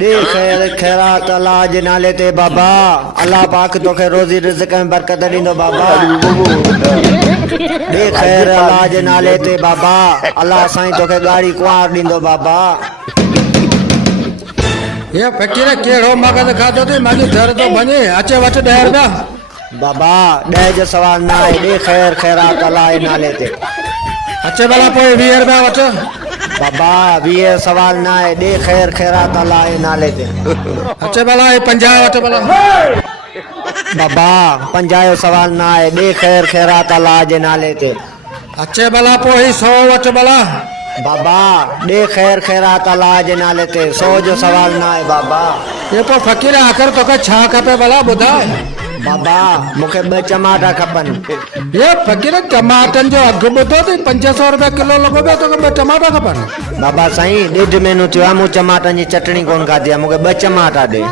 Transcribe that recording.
दे खैर खैरात अल्लाह जे नाले ते बाबा अल्लाह पाक तोखे रोज़ी रिज़्क़ में बरकत ॾींदो बाबा दे खैर अल्लाह जे नाले ते बाबा अल्लाह साईं तोखे गाड़ी कुंवार ॾींदो बाबा ये फकीर केड़ो मगज खाधो थी मांजी दर तो बने अचे वठ 10 रुपया बाबा 10 जो सवाल ना है दे खैर खैरात अल्लाह जे नाले ते अचे भला पोइ 20 रुपया वठ बाबा 20 सवाल ना है दे खैर खैरात अल्लाह जे नाले ते अचे भला 50 वठ भला बाबा 50 जो सवाल ना है दे खैर खैरात अल्लाह जे नाले ते अचे भला पोइ 100 वठ भला बाबा दे खैर खैरात अल्लाह जे नाले ते 100 जो सवाल ना है बाबा ये पोइ फकीर आख़िर तोखे छा खपे भला ॿुधाए बाबा मूंखे 2 टमाटा खपनि ये फकीर टमाटन जो अघु ॿुधो थी 500 रुपया किलो लॻो पियो तोखे 2 टमाटा खपनि बाबा साईं 1.5 महीनो थियो आहे मूं टमाटनि जी चटणी कोन खाधी आहे मूंखे 2 टमाटा ॾे